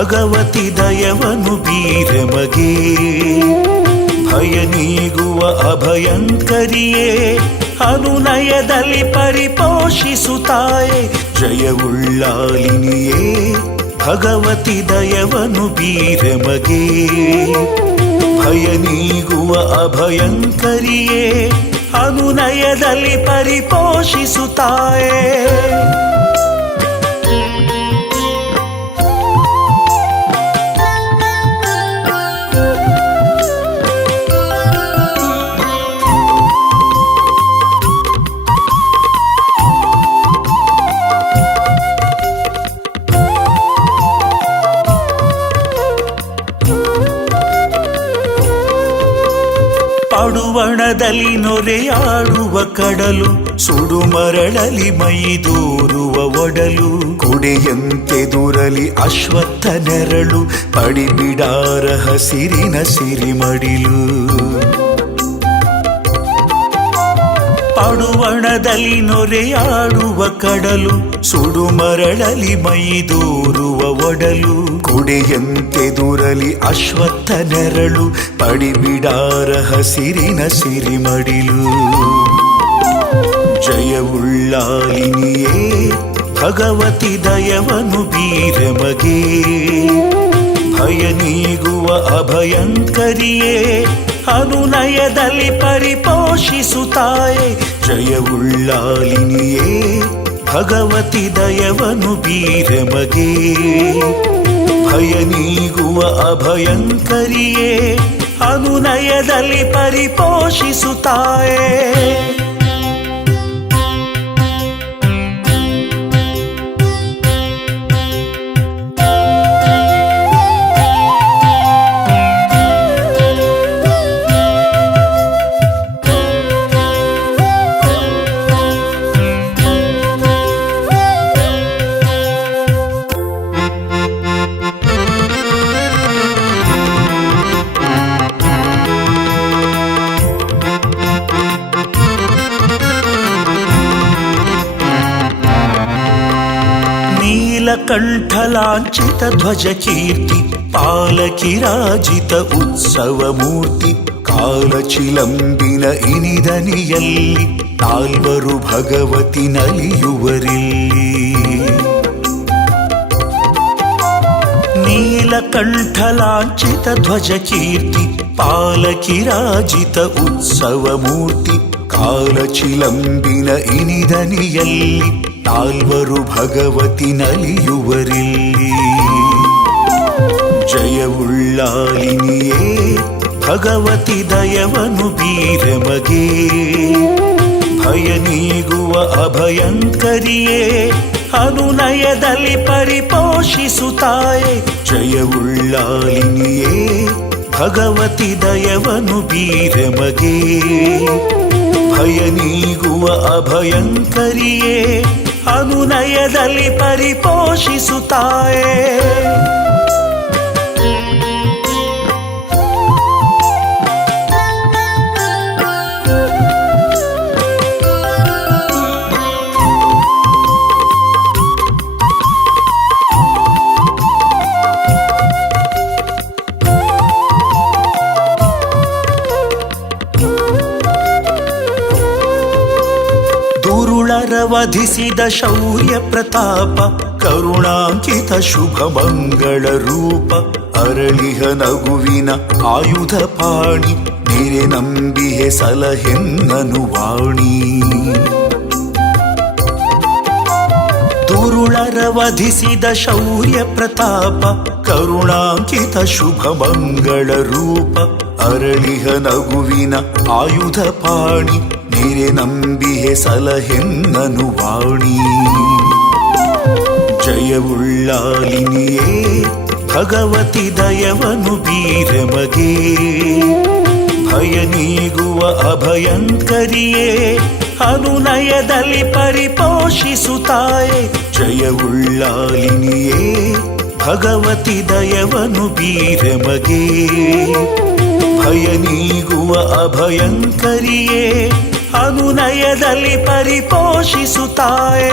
ಭಗವತಿ ದಯವನು ಬೀರೆಮಗೆ. ಭಯ ನೀಗುವ ಅಭಯಂಕರಿಯೇ ಅನುನಯದಲ್ಲಿ ಪರಿಪೋಷಿಸುತ್ತಾಯೆ. ಜಯವುಳ್ಳಾಲಿನಿಯೇ ಭಗವತಿ ದಯವನು ಬೀರೆಮಗೆ. ಭಯ ನೀಗುವ ಅಭಯಂಕರಿಯೇ ಅನುನಯದಲ್ಲಿ ಪರಿಪೋಷಿಸುತ್ತಾಯೆ. ಪಡುವಣದಲ್ಲಿ ನೊರೆಯಾಡುವ ಕಡಲು, ಸುಡುಮರಳಲಿ ಮೈದೂರುವ ಒಡಲು, ಕುಡಿಯಂತೆದುರಲಿ ಅಶ್ವತ್ಥ ನೆರಳು, ಪಡಿಬಿಡಾರ ಹಸಿರಿನ ಸಿರಿಮಡಿಲು. ಪಡುವಣದಲ್ಲಿ ನೊರೆಯಾಡುವ ಕಡಲು, ಸುಡುಮರಳಲಿ ಮೈದೂರುವ ಒಡಲು, ಕುಡಿಯಂತೆದುರಲಿ ಅಶ್ವತ್ಥ ನೆರಳು, ಪಡಿಬಿಡಾರ ಹಸಿರಿನ ಸಿರಿಮಡಿಲು. ಜಯವುಳ್ಳಾಲಿನಿಯೇ ಭಗವತಿ ದಯವನು ಬೀರೆಮಗೆ. ಭಯ ನೀಗುವ ಅಭಯಂಕರಿಯೇ ಅನುನಯದಲ್ಲಿ ಪರಿಪೋಷಿಸುತ್ತಾಯೆ. ಜಯವುಳ್ಳಾಲಿನಿಯೇ ಭಗವತಿ ದಯವನು ಬೀರೆಮಗೆ. ಭಯ ನೀಗುವ ಅಭಯಂಕರಿಯೇ ಅನುನಯದಲ್ಲಿ ಪರಿಪೋಷಿಸುತ್ತಾಯೆ. ನೀಲಕಂಠಲಾಂಛಿತ ಧ್ವಜ ಕೀರ್ತಿ, ಪಾಲಕಿರಾಜಿತ ಉತ್ಸವ ಮೂರ್ತಿ, ಕಾಲಚಿಲಂಬಿನ ಇನಿದನಿಯಲ್ಲಿ ನಾಲ್ವರು ಭಗವತಿ ನಲಿಯುವರಿಲ್ಲಿ. ನೀಲಕಂಠಲಾಂಛಿತ ಧ್ವಜ ಕೀರ್ತಿ, ಪಾಲಕಿರಾಜಿತ ಉತ್ಸವ ಮೂರ್ತಿ, ಕಾಲಚಿಲಂಬಿನ ಇನಿದನಿಯಲ್ಲಿ ನಾಲ್ವರು ಭಗವತಿ ನಲಿಯುವರಿಲ್ಲಿ. ಜಯವುಳ್ಳಾಲಿನಿಯೇ ಭಗವತಿ ದಯವನು ಬೀರೆಮಗೆ. ಭಯ ನೀಗುವ ಅಭಯಂಕರಿಯೇ ಅನುನಯದಲ್ಲಿ ಪರಿಪೋಷಿಸುತ್ತಾಯೆ. ಜಯವುಳ್ಳಾಲಿನಿಯೇ ಭಗವತಿ ದಯವನು ಬೀರೆಮಗೆ. ಭಯ ನೀಗುವ ಅಭಯಂಕರಿಯೇ ಅನುನಯದಲ್ಲಿ ಪರಿಪೋಷಿಸುತ್ತಾಯೆ. ವಧಿಸಿದ ಶೌರ್ಯ ಪ್ರತಾಪ, ಕರುಣಾಂಕಿತ ಶುಭ ಮಂಗಳ ರೂಪ, ಅರಳಿಹ ನಗುವಿನ ಆಯುಧ ಪಾಣಿ, ನಿರೆ ನಂಬಿಹೆ ಸಲಹೆನ್ನನು ವಾಣಿ. ದುರುಳರ ವಧಿಸಿದ ಶೌರ್ಯ ಪ್ರತಾಪ, ಕರುಣಾಂಕಿತ ಶುಭ ಮಂಗಳ ರೂಪ, ಅರಳಿಹ ನಗುವಿನ ಆಯುಧ ಪಾಣಿ, ನಿರೆ ನಂಬಿಹೆ ಸಲಹೆನ್ನನು ವಾಣಿ. ಜಯವುಳ್ಳಾಲಿನಿಯೇ ಭಗವತಿ ದಯವನು ಬೀರೆಮಗೆ. ಭಯ ನೀಗುವ ಅಭಯಂಕರಿಯೇ ಅನುನಯದಲ್ಲಿ ಪರಿಪೋಷಿಸುತ್ತಾಯೆ. ಜಯವುಳ್ಳಾಲಿನಿಯೇ ಭಗವತಿ ದಯವನು ಬೀರೆಮಗೆ. ಭಯ ನೀಗುವ ಅಭಯಂಕರಿಯೇ ಅನುನಯದಲ್ಲಿ ಪರಿಪೋಷಿಸುತ್ತಾಯೆ.